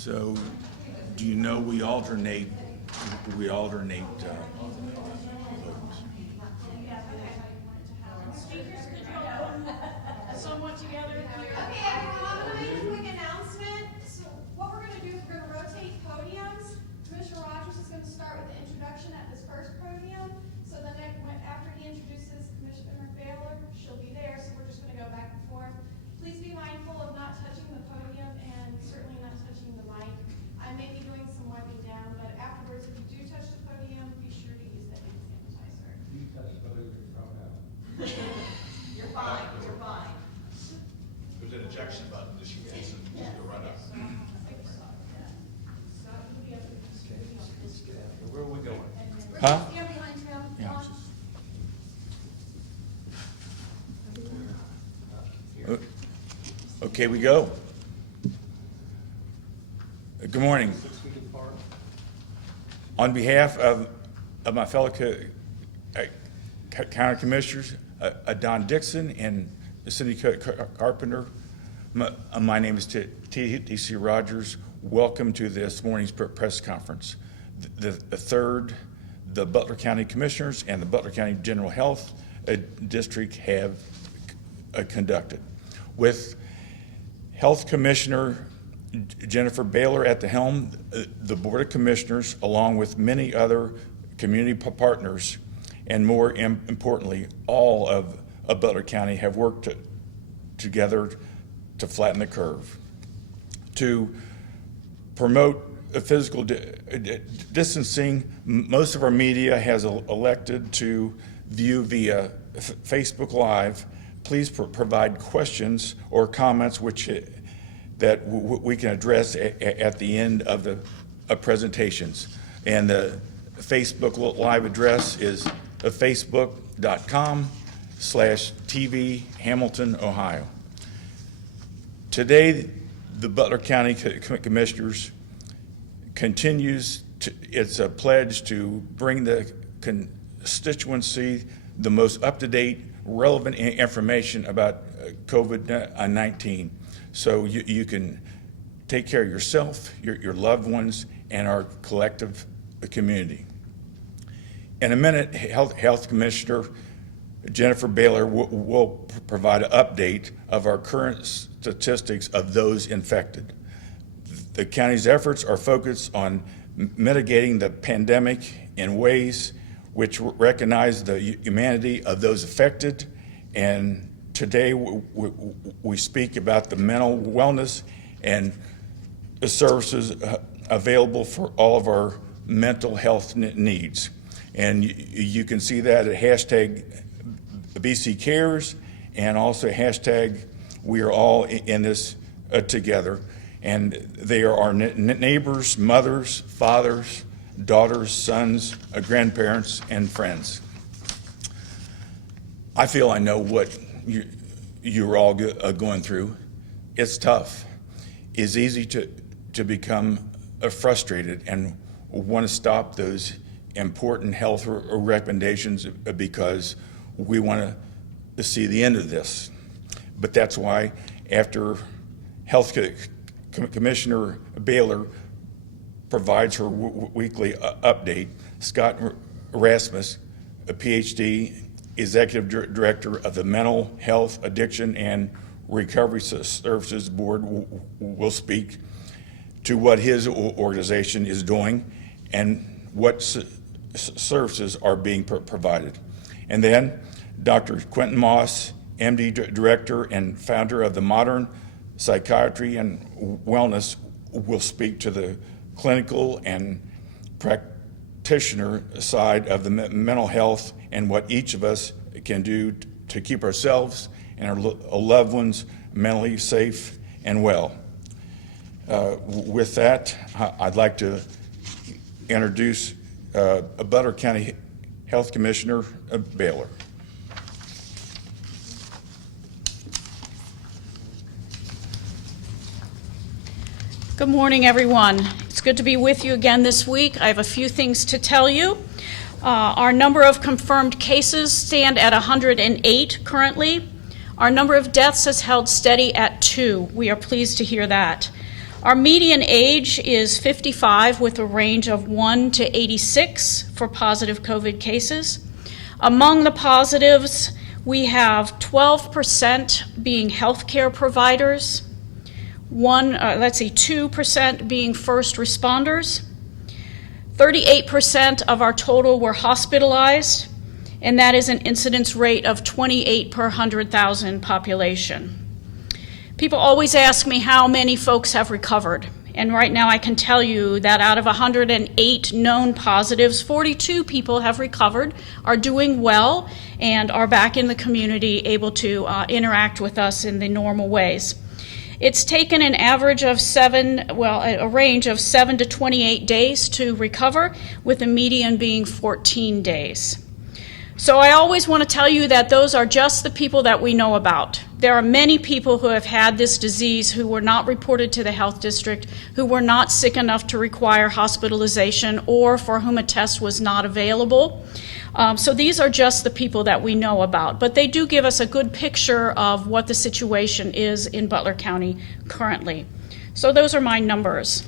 So, do you know we alternate votes? Speakers, could you all put somewhat together here? Okay, everyone, I'm gonna make a quick announcement. So what we're gonna do is we're gonna rotate podiums. Commissioner Rogers is gonna start with the introduction at this first podium. So then after he introduces Commissioner Baylor, she'll be there, so we're just gonna go back and forth. Please be mindful of not touching the podium and certainly not touching the mic. I may be doing some wiping down, but afterwards, if you do touch the podium, be sure to use that hand sanitizer. You touch the podium, you're thrown out. You're fine, you're fine. There's an ejection button that she needs to go right up. Where are we going? Huh? Stand behind him. Yeah. Come on. Okay, we go. Good morning. 6 feet apart. On behalf of my fellow county commissioners, Don Dixon and Cindy Carpenter, my name is T.C. Rogers. Welcome to this morning's press conference. The third, the Butler County Commissioners and the Butler County General Health District have conducted. With Health Commissioner Jennifer Baylor at the helm, the Board of Commissioners, along with many other community partners, and more importantly, all of Butler County have worked together to flatten the curve, to promote physical distancing. Most of our media has elected to view via Facebook Live. Please provide questions or comments that we can address at the end of the presentations. And the Facebook Live address is facebook.com/TvHAMILTON, Ohio. Today, the Butler County Commissioners continues its a pledge to bring the constituency the most up-to-date, relevant information about COVID-19, so you can take care of yourself, your loved ones, and our collective community. In a minute, Health Commissioner Jennifer Baylor will provide an update of our current statistics of those infected. The county's efforts are focused on mitigating the pandemic in ways which recognize the humanity of those affected. And today we speak about the mental wellness and the services available for all of our mental health needs. And you can see that at hashtag BC Cares and also hashtag we are all in this together. And they are our neighbors, mothers, fathers, daughters, sons, grandparents, and friends. I feel I know what you're all going through. It's tough. It's easy to become frustrated and want to stop those important health recommendations because we want to see the end of this. But that's why after Health Commissioner Baylor provides her weekly update, Scott Rasmus, a PhD, Executive Director of the Mental Health, Addiction, and Recovery Services Board, will speak to what his organization is doing and what services are being provided. And then Dr. Quentin Moss, MD Director and founder of the Modern Psychiatry and Wellness, will speak to the clinical and practitioner side of the mental health and what each of us can do to keep ourselves and our loved ones mentally safe and well. With that, I'd like to introduce Butler County Health Commissioner Baylor. Good morning, everyone. It's good to be with you again this week. I have a few things to tell you. Our number of confirmed cases stand at 108 currently. Our number of deaths has held steady at 2. We are pleased to hear that. Our median age is 55 with a range of 1 to 86 for positive COVID cases. Among the positives, we have 12% being healthcare providers, 2% being first responders, 38% of our total were hospitalized, and that is an incidence rate of 28 per 100,000 population. People always ask me how many folks have recovered. And right now I can tell you that out of 108 known positives, 42 people have recovered, are doing well, and are back in the community able to interact with us in the normal ways. It's taken an average of a range of 7 to 28 days to recover, with the median being 14 days. So I always want to tell you that those are just the people that we know about. There are many people who have had this disease who were not reported to the health district, who were not sick enough to require hospitalization, or for whom a test was not available. So these are just the people that we know about, but they do give us a good picture of what the situation is in Butler County currently. So those are my numbers.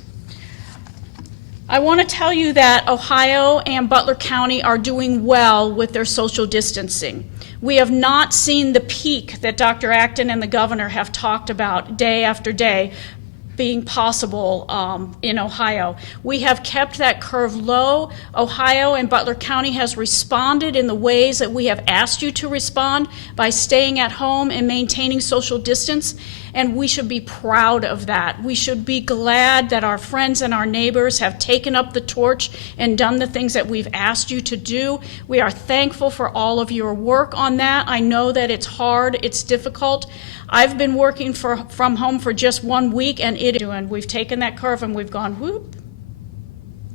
I want to tell you that Ohio and Butler County are doing well with their social distancing. We have not seen the peak that Dr. Acton and the governor have talked about day after day being possible in Ohio. We have kept that curve low. Ohio and Butler County has responded in the ways that we have asked you to respond by staying at home and maintaining social distance, and we should be proud of that. We should be glad that our friends and our neighbors have taken up the torch and done the things that we've asked you to do. We are thankful for all of your work on that. I know that it's hard, it's difficult. I've been working from home for just 1 week, and we've taken that curve and we've gone whoop.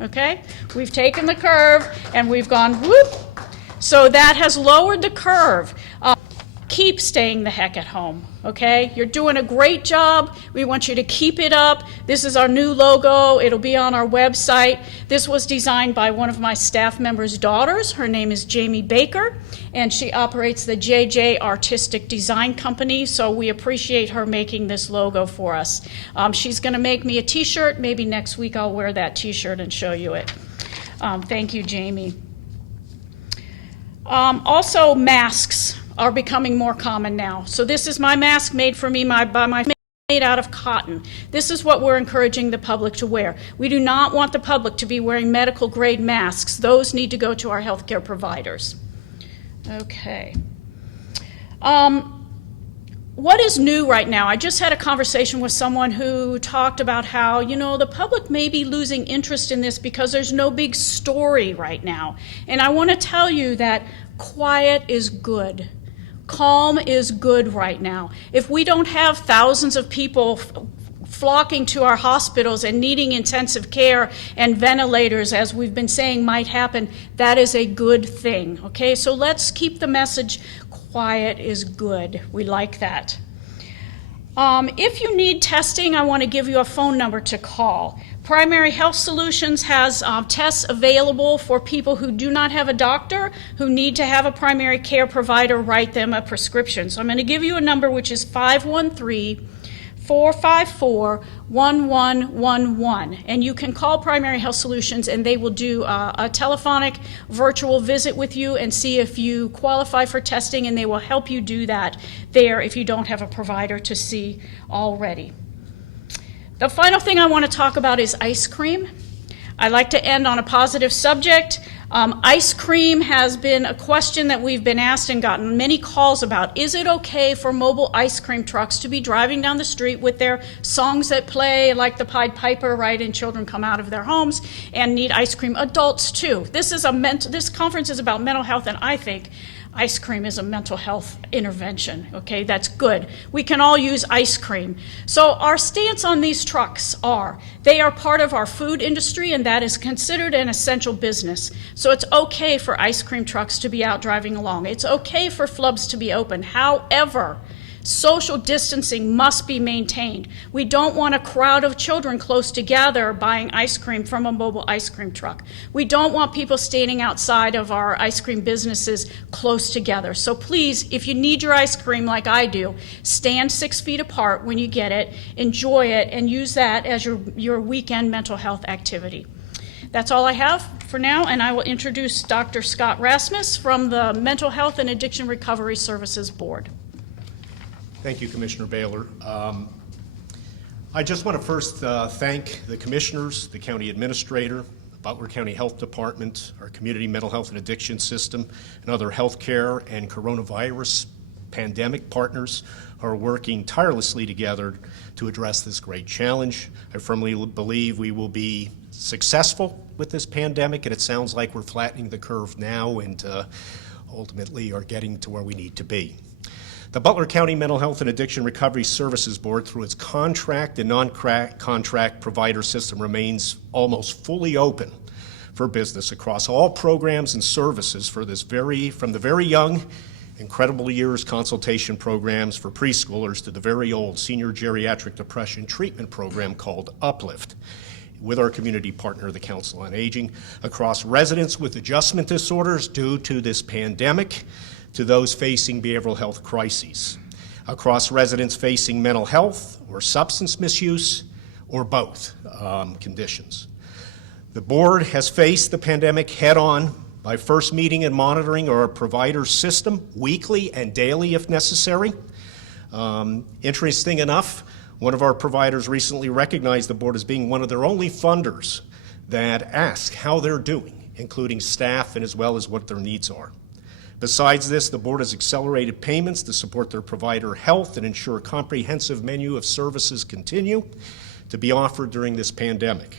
Okay? We've taken the curve and we've gone whoop. So that has lowered the curve. Keep staying the heck at home, okay? You're doing a great job. We want you to keep it up. This is our new logo. It'll be on our website. This was designed by one of my staff members' daughters. Her name is Jamie Baker, and she operates the JJ Artistic Design Company, so we appreciate her making this logo for us. She's going to make me a t-shirt. Maybe next week I'll wear that t-shirt and show you it. Thank you, Jamie. Also, masks are becoming more common now. So this is my mask made for me made out of cotton. This is what we're encouraging the public to wear. We do not want the public to be wearing medical grade masks. Those need to go to our healthcare providers. Okay. What is new right now? I just had a conversation with someone who talked about how, the public may be losing interest in this because there's no big story right now. And I want to tell you that quiet is good. Calm is good right now. If we don't have thousands of people flocking to our hospitals and needing intensive care and ventilators, as we've been saying might happen, that is a good thing, okay? So let's keep the message, quiet is good. We like that. If you need testing, I want to give you a phone number to call. Primary Health Solutions has tests available for people who do not have a doctor, who need to have a primary care provider write them a prescription. So I'm going to give you a number which is 513-454-1111, and you can call Primary Health Solutions and they will do a telephonic virtual visit with you and see if you qualify for testing, and they will help you do that there if you don't have a provider to see already. The final thing I want to talk about is ice cream. I like to end on a positive subject. Ice cream has been a question that we've been asked and gotten many calls about. Is it okay for mobile ice cream trucks to be driving down the street with their songs that play, like the Pied Piper, right, and children come out of their homes and need ice cream? Adults too. This conference is about mental health, and I think ice cream is a mental health intervention, okay? That's good. We can all use ice cream. So our stance on these trucks they are part of our food industry, and that is considered an essential business. So it's okay for ice cream trucks to be out driving along. It's okay for flubs to be open. However, Social distancing must be maintained. We don't want a crowd of children close together buying ice cream from a mobile ice cream truck. We don't want people standing outside of our ice cream businesses close together. So please, if you need your ice cream like I do, stand 6 feet apart when you get it, enjoy it, and use that as your weekend mental health activity. That's all I have for now, and I will introduce Dr. Scott Rasmus from the Mental Health and Addiction Recovery Services Board. Thank you, Commissioner Baylor. I just want to first thank the commissioners, the county administrator, the Butler County Health Department, our community mental health and addiction system, and other healthcare and coronavirus pandemic partners who are working tirelessly together to address this great challenge. I firmly believe we will be successful with this pandemic, and it sounds like we're flattening the curve now and ultimately are getting to where we need to be. The Butler County Mental Health and Addiction Recovery Services Board, through its contract and non-contract provider system, remains almost fully open for business across all programs and services from the very young, incredible years consultation programs for preschoolers to the very old senior geriatric depression treatment program called Uplift, with our community partner, the Council on Aging, across residents with adjustment disorders due to this pandemic, to those facing behavioral health crises, across residents facing mental health or substance misuse or both conditions. The board has faced the pandemic head-on by first meeting and monitoring our provider system weekly and daily if necessary. Interesting enough, one of our providers recently recognized the board as being one of their only funders that ask how they're doing, including staff and as well as what their needs are. Besides this, the board has accelerated payments to support their provider health and ensure a comprehensive menu of services continue to be offered during this pandemic.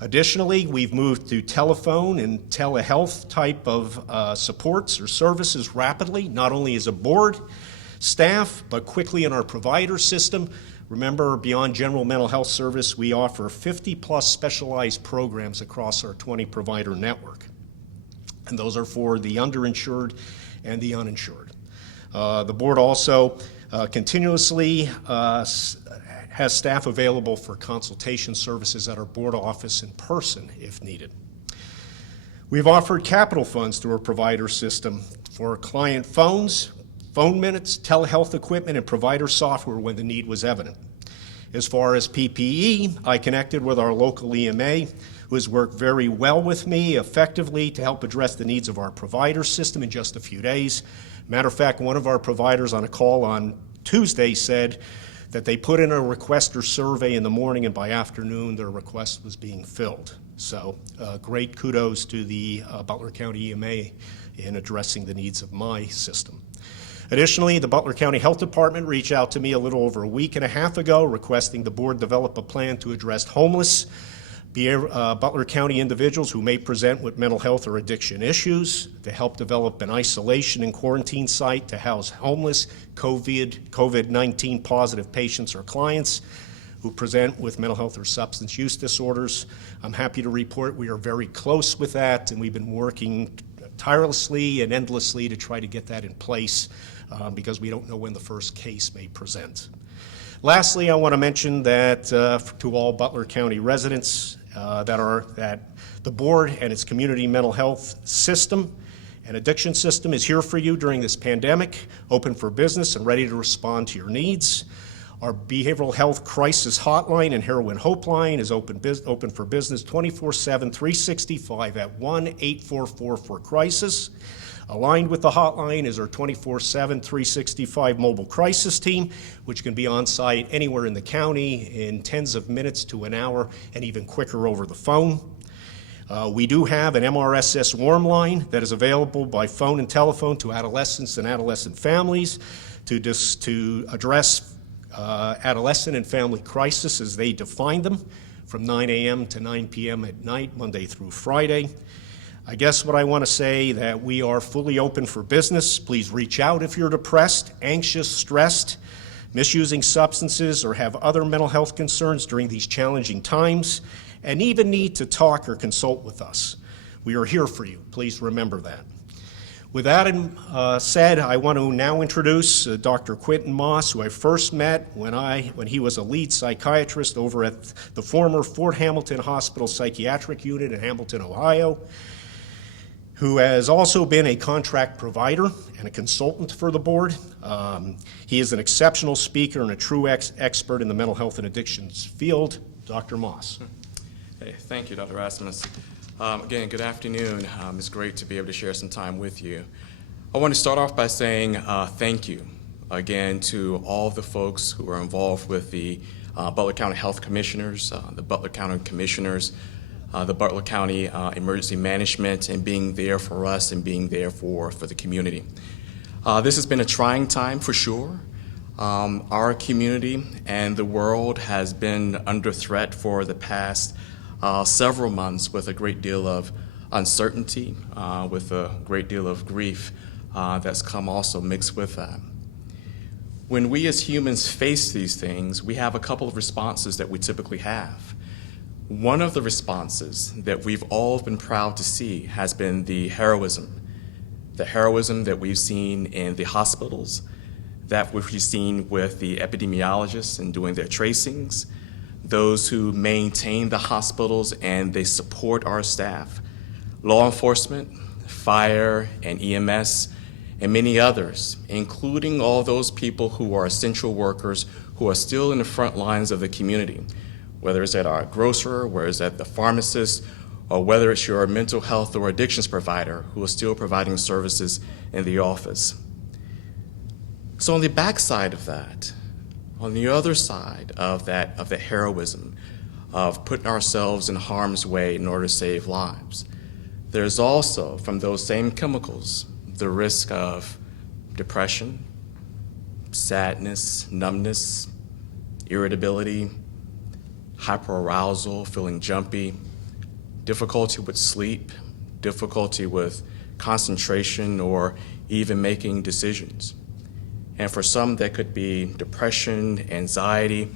Additionally, we've moved to telephone and telehealth type of supports or services rapidly, not only as a board, staff, but quickly in our provider system. Remember, beyond general mental health service, we offer 50+ specialized programs across our 20 provider network. And those are for the underinsured and the uninsured. The board also continuously has staff available for consultation services at our board office in person if needed. We've offered capital funds through our provider system for client phones, phone minutes, telehealth equipment, and provider software when the need was evident. As far as PPE, I connected with our local EMA, who has worked very well with me effectively to help address the needs of our provider system in just a few days. Matter of fact, one of our providers on a call on Tuesday said that they put in a requester survey in the morning and by afternoon their request was being filled. So great kudos to the Butler County EMA in addressing the needs of my system. Additionally, the Butler County Health Department reached out to me a little over a week and a half ago requesting the board develop a plan to address homeless Butler County individuals who may present with mental health or addiction issues, to help develop an isolation and quarantine site to house homeless COVID-19 positive patients or clients who present with mental health or substance use disorders. I'm happy to report we are very close with that, and we've been working tirelessly and endlessly to try to get that in place because we don't know when the first case may present. Lastly, I want to mention that to all Butler County residents that the board and its community mental health system and addiction system is here for you during this pandemic, open for business and ready to respond to your needs. Our behavioral health crisis hotline and heroin hope line is open for business 24/7, 365 at 1-844-4-CRISIS. Aligned with the hotline is our 24/7, 365 mobile crisis team, which can be on site anywhere in the county in tens of minutes to an hour and even quicker over the phone. We do have an MRSS warm line that is available by phone and telephone to adolescents and adolescent families to address adolescent and family crisis as they define them from 9 a.m. to 9 p.m. at night, Monday through Friday. I guess what I want to say that we are fully open for business. Please reach out if you're depressed, anxious, stressed, misusing substances, or have other mental health concerns during these challenging times, and even need to talk or consult with us. We are here for you. Please remember that. With that said, I want to now introduce Dr. Quentin Moss, who I first met when he was a lead psychiatrist over at the former Fort Hamilton Hospital Psychiatric Unit in Hamilton, Ohio, who has also been a contract provider and a consultant for the board. He is an exceptional speaker and a true expert in the mental health and addictions field. Dr. Moss. Hey, thank you, Dr. Rasmus. Again, good afternoon. It's great to be able to share some time with you. I want to start off by saying thank you again to all the folks who are involved with the Butler County Health Commissioners, the Butler County Commissioners, the Butler County Emergency Management, and being there for us and being there for the community. This has been a trying time for sure. Our community and the world has been under threat for the past several months with a great deal of uncertainty, with a great deal of grief that's come also mixed with that. When we as humans face these things, we have a couple of responses that we typically have. One of the responses that we've all been proud to see has been the heroism that we've seen in the hospitals, that we've seen with the epidemiologists in doing their tracings, those who maintain the hospitals and they support our staff, law enforcement, fire and EMS, and many others, including all those people who are essential workers who are still in the front lines of the community, whether it's at our grocer, whether it's at the pharmacist, or whether it's your mental health or addictions provider who is still providing services in the office. So on the backside of that, on the other side of the heroism of putting ourselves in harm's way in order to save lives, there's also, from those same chemicals, the risk of depression, sadness, numbness, irritability, hyperarousal, feeling jumpy, difficulty with sleep, difficulty with concentration, or even making decisions. And for some, that could be depression, anxiety,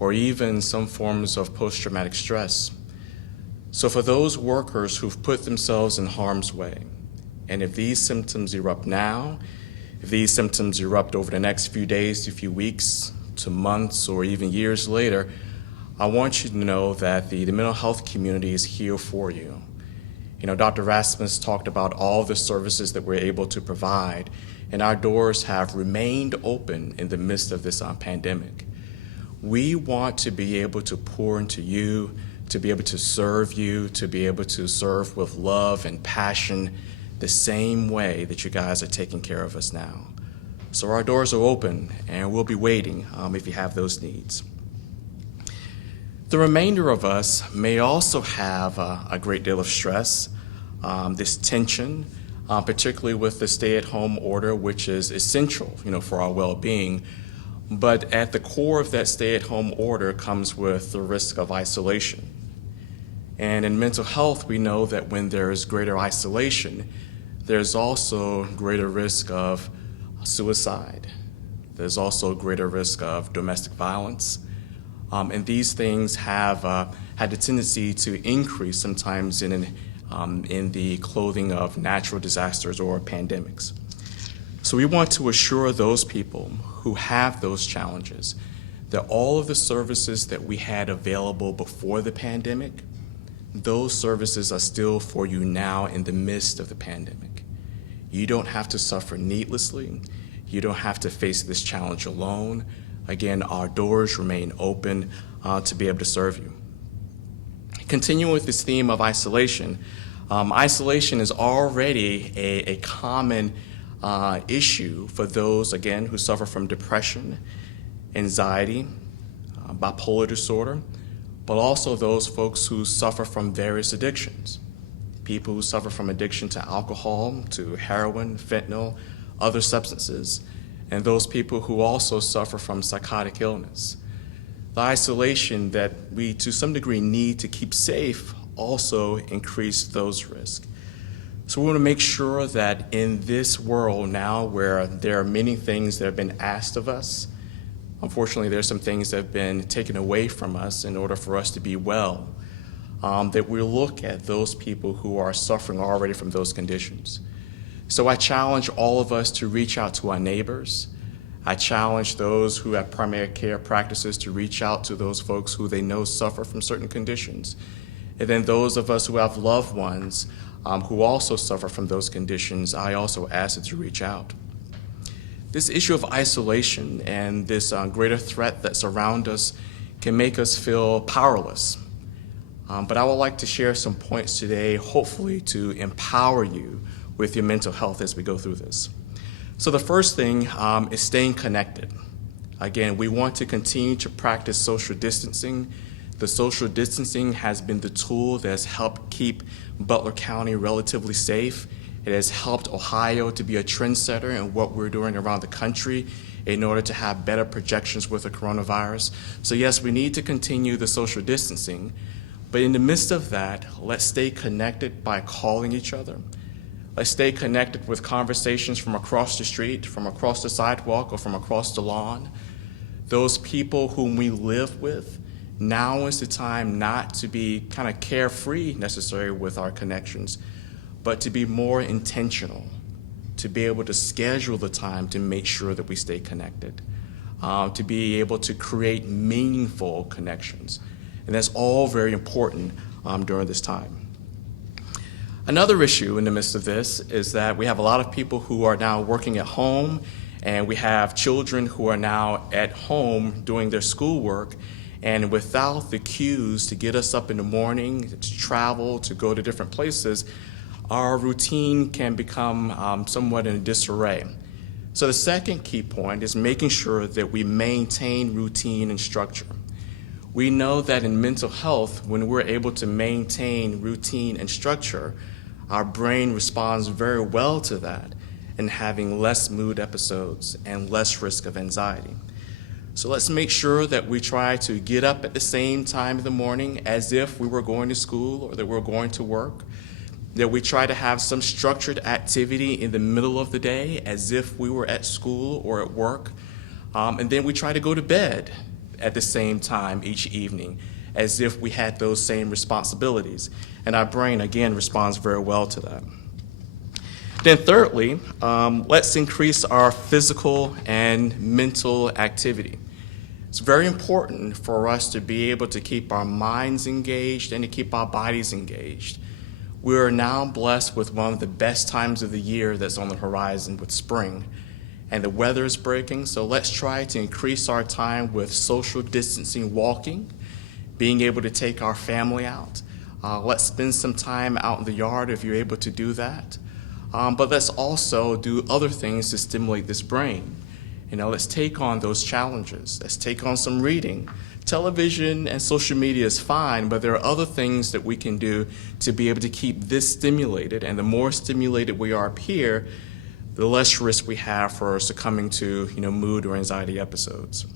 or even some forms of post-traumatic stress. So for those workers who've put themselves in harm's way, and if these symptoms erupt now, if these symptoms erupt over the next few days to few weeks to months or even years later, I want you to know that the mental health community is here for you. You know, Dr. Rasmus talked about all the services that we're able to provide, and our doors have remained open in the midst of this pandemic. We want to be able to pour into you, to be able to serve you, to be able to serve with love and passion the same way that you guys are taking care of us now. So our doors are open, and we'll be waiting if you have those needs. The remainder of us may also have a great deal of stress, this tension, particularly with the stay-at-home order, which is essential, for our well-being. But at the core of that stay-at-home order comes with the risk of isolation. And in mental health, we know that when there is greater isolation, there's also greater risk of suicide. There's also greater risk of domestic violence. And these things have had a tendency to increase sometimes in the clothing of natural disasters or pandemics. So we want to assure those people who have those challenges that all of the services that we had available before the pandemic, those services are still for you now in the midst of the pandemic. You don't have to suffer needlessly. You don't have to face this challenge alone. Again, our doors remain open to be able to serve you. Continuing with this theme of isolation, isolation is already a common issue for those, again, who suffer from depression, anxiety, bipolar disorder, but also those folks who suffer from various addictions. People who suffer from addiction to alcohol, to heroin, fentanyl, other substances, and those people who also suffer from psychotic illness. The isolation that we, to some degree, need to keep safe also increase those risks. So we want to make sure that in this world now where there are many things that have been asked of us, unfortunately there's some things that have been taken away from us in order for us to be well, that we look at those people who are suffering already from those conditions. So I challenge all of us to reach out to our neighbors. I challenge those who have primary care practices to reach out to those folks who they know suffer from certain conditions. And then those of us who have loved ones who also suffer from those conditions, I also ask them to reach out. This issue of isolation and this greater threat that surrounds us can make us feel powerless. But I would like to share some points today, hopefully to empower you with your mental health as we go through this. So the first thing is staying connected. Again, we want to continue to practice social distancing. The social distancing has been the tool that has helped keep Butler County relatively safe. It has helped Ohio to be a trendsetter in what we're doing around the country in order to have better projections with the coronavirus. So yes, we need to continue the social distancing, but in the midst of that, let's stay connected by calling each other. Let's stay connected with conversations from across the street, from across the sidewalk, or from across the lawn. Those people whom we live with, now is the time not to be kind of carefree necessarily with our connections, but to be more intentional, to be able to schedule the time to make sure that we stay connected, to be able to create meaningful connections. And that's all very important during this time. Another issue in the midst of this is that we have a lot of people who are now working at home, and we have children who are now at home doing their schoolwork, and without the cues to get us up in the morning, to travel, to go to different places, our routine can become somewhat in disarray. So the second key point is making sure that we maintain routine and structure. We know that in mental health, when we're able to maintain routine and structure, our brain responds very well to that and having less mood episodes and less risk of anxiety. So let's make sure that we try to get up at the same time in the morning as if we were going to school or that we're going to work, that we try to have some structured activity in the middle of the day as if we were at school or at work, and then we try to go to bed at the same time each evening as if we had those same responsibilities. And our brain, again, responds very well to that. Then thirdly, let's increase our physical and mental activity. It's very important for us to be able to keep our minds engaged and to keep our bodies engaged. We are now blessed with one of the best times of the year that's on the horizon with spring. And the weather is breaking, so let's try to increase our time with social distancing walking, being able to take our family out. Let's spend some time out in the yard if you're able to do that. But let's also do other things to stimulate this brain. Let's take on those challenges. Let's take on some reading. Television and social media is fine, but there are other things that we can do to be able to keep this stimulated. And the more stimulated we are up here, the less risk we have for succumbing to mood or anxiety episodes.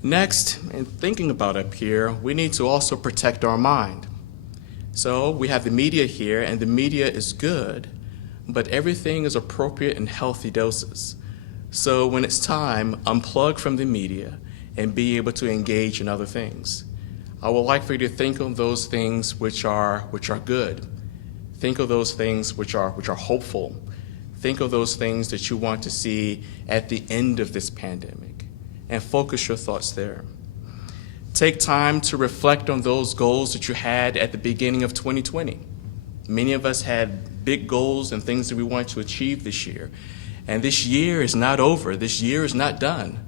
Next, in thinking about up here, we need to also protect our mind. So we have the media here, and the media is good, but everything is appropriate in healthy doses. So when it's time, unplug from the media and be able to engage in other things. I would like for you to think of those things which are good. Think of those things which are hopeful. Think of those things that you want to see at the end of this pandemic, and focus your thoughts there. Take time to reflect on those goals that you had at the beginning of 2020. Many of us had big goals and things that we wanted to achieve this year. And this year is not over. This year is not done.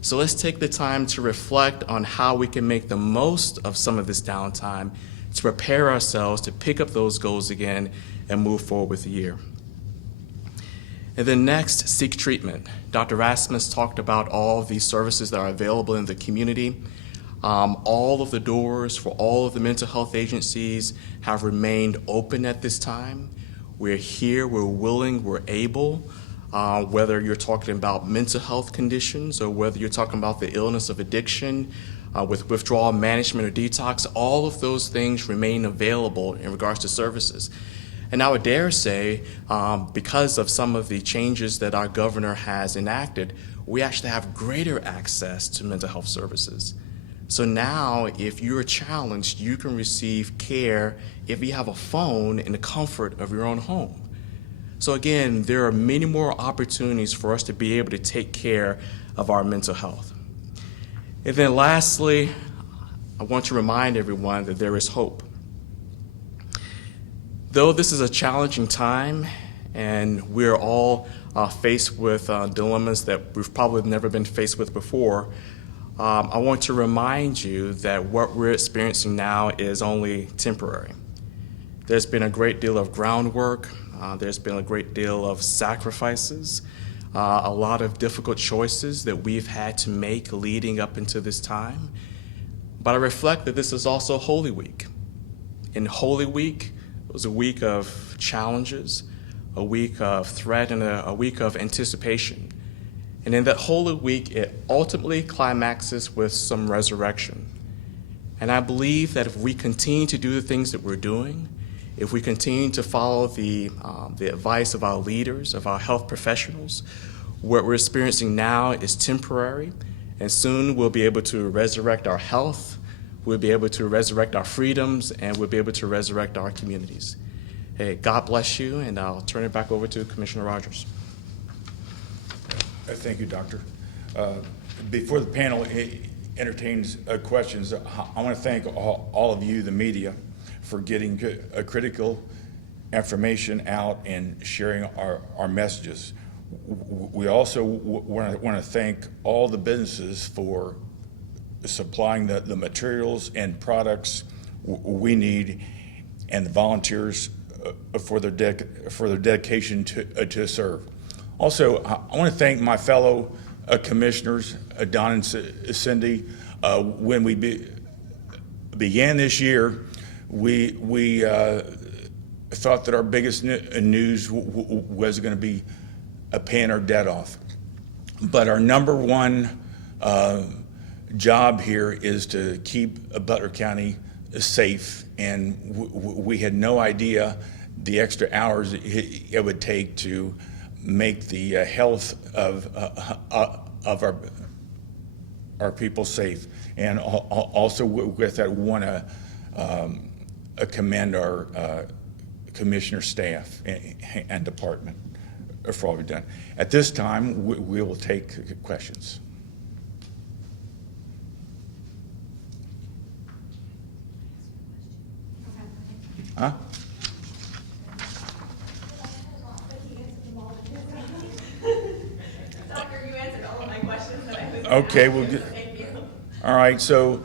So let's take the time to reflect on how we can make the most of some of this downtime to prepare ourselves to pick up those goals again and move forward with the year. And then next, seek treatment. Dr. Rasmus talked about all of these services that are available in the community. All of the doors for all of the mental health agencies have remained open at this time. We're here, we're willing, we're able. Whether you're talking about mental health conditions or whether you're talking about the illness of addiction, with withdrawal management or detox, all of those things remain available in regards to services. And I would dare say, because of some of the changes that our governor has enacted, we actually have greater access to mental health services. So now, if you're challenged, you can receive care if you have a phone in the comfort of your own home. So again, there are many more opportunities for us to be able to take care of our mental health. And then lastly, I want to remind everyone that there is hope. Though this is a challenging time and we're all faced with dilemmas that we've probably never been faced with before, I want to remind you that what we're experiencing now is only temporary. There's been a great deal of groundwork, there's been a great deal of sacrifices, a lot of difficult choices that we've had to make leading up into this time. But I reflect that this is also Holy Week. In Holy Week, it was a week of challenges, a week of threat, and a week of anticipation. And in that Holy Week, it ultimately climaxes with some resurrection. And I believe that if we continue to do the things that we're doing, if we continue to follow the advice of our leaders, of our health professionals, what we're experiencing now is temporary, and soon we'll be able to resurrect our health, we'll be able to resurrect our freedoms, and we'll be able to resurrect our communities. Hey, God bless you, and I'll turn it back over to Commissioner Rogers. Thank you, Doctor. Before the panel entertains questions, I want to thank all of you, the media, for getting critical information out and sharing our messages. We also want to thank all the businesses for supplying the materials and products we need, and the volunteers for their dedication to serve. Also, I want to thank my fellow commissioners, Don and Cindy. When we began this year, we thought that our biggest news was going to be paying our debt off. But our number one job here is to keep Butler County safe, and we had no idea the extra hours it would take to make the health of our people safe. And also with that, we want to commend our commissioner staff and department for all we've done. At this time, we will take questions. Huh? Doctor, you answered all of my questions that I was Okay, asking. well, Thank you. all right, so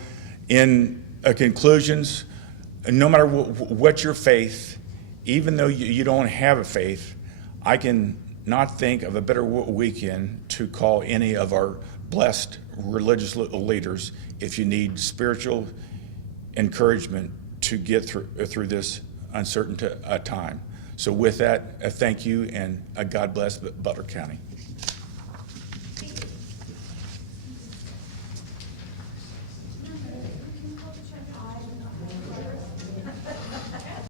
in conclusions, no matter what your faith, even though you don't have a faith, I can not think of a better weekend to call any of our blessed religious leaders if you need spiritual encouragement to get through this uncertain time. So with that, thank you, and God bless Butler County.